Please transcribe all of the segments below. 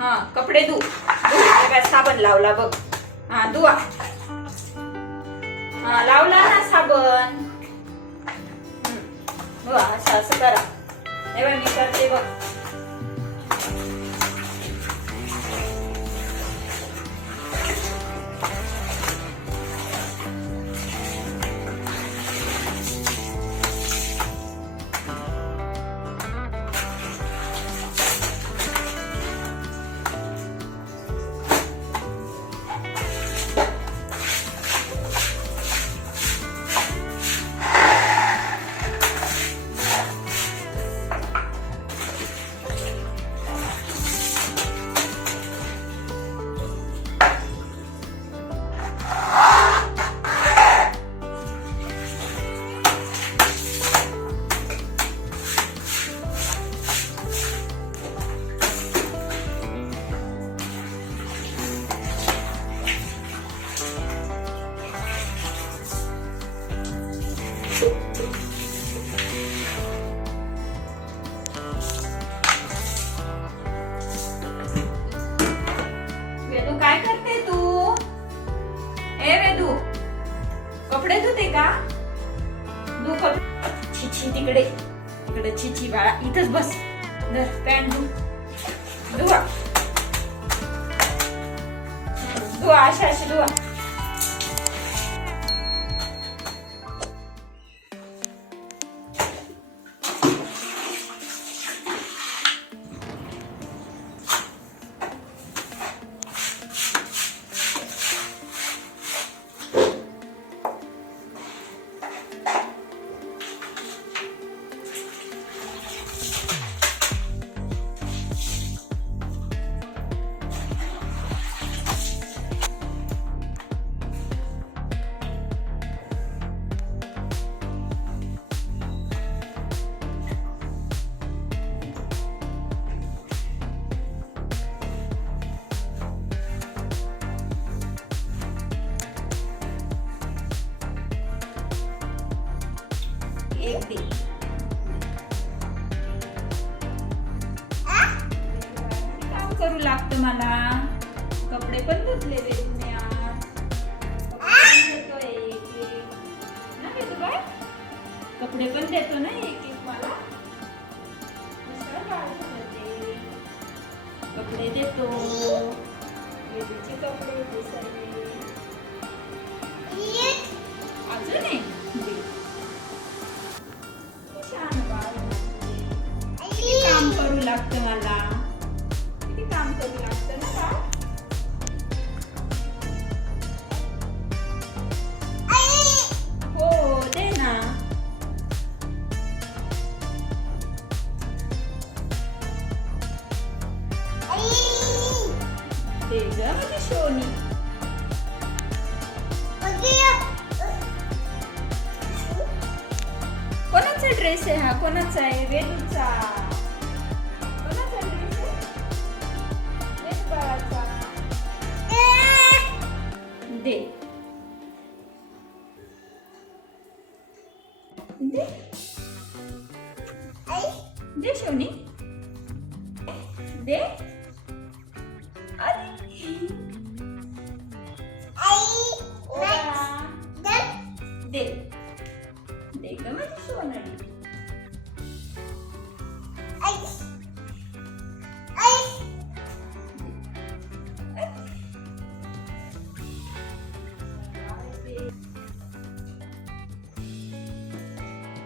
हा कपडे धु काय साबण लावला बघ. हा धुवा. हा लावला ना साबण. धुवा. असं करा. हे बघ मी करते बघ. वेदू काय करते तू? ए वेदू कपडे धुते का? धु कपडे. छिछी तिकडे तिकडे छिछी बाळा इथंच बस. धर पॅन्ट धु. धुवा धुवा अशी धुवा. एक दे. काम करू लागतं मला. कपडे पण धुतले वेदूने आज. कपडे पण देतो ना एक एक मला. कपडे देतो. वेदूचे कपडे ते सर्व अजून नाही. काम करू लागतं मला. किती काम करू लागतं ना बा. हो दे ना. दे ग माझी शोनी. कोणाचा ड्रेस आहे हा? कोणाचा आहे? वेदूचा. कोणाचा ड्रेस आहे? वेदू बाळाचा. दे दे दे शोनी दे. दे दे ग माझी सोनडी.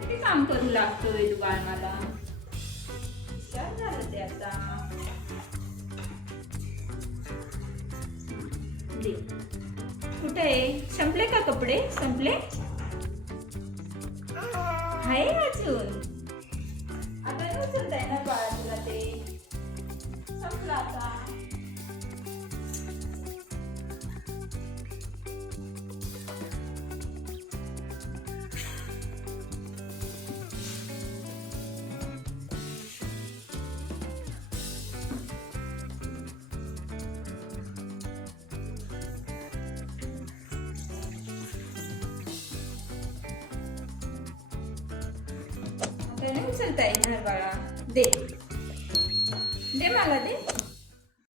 किती काम करू लागतो वेदू बाळ मला. काय झालं ते आता. दे. कुठे आहे? संपले का कपडे? संपले आहे अजून. आता उचलताय ना बाळा तुला ते. संपलं आता. उचलता येणार बाळा. दे दे मला दे.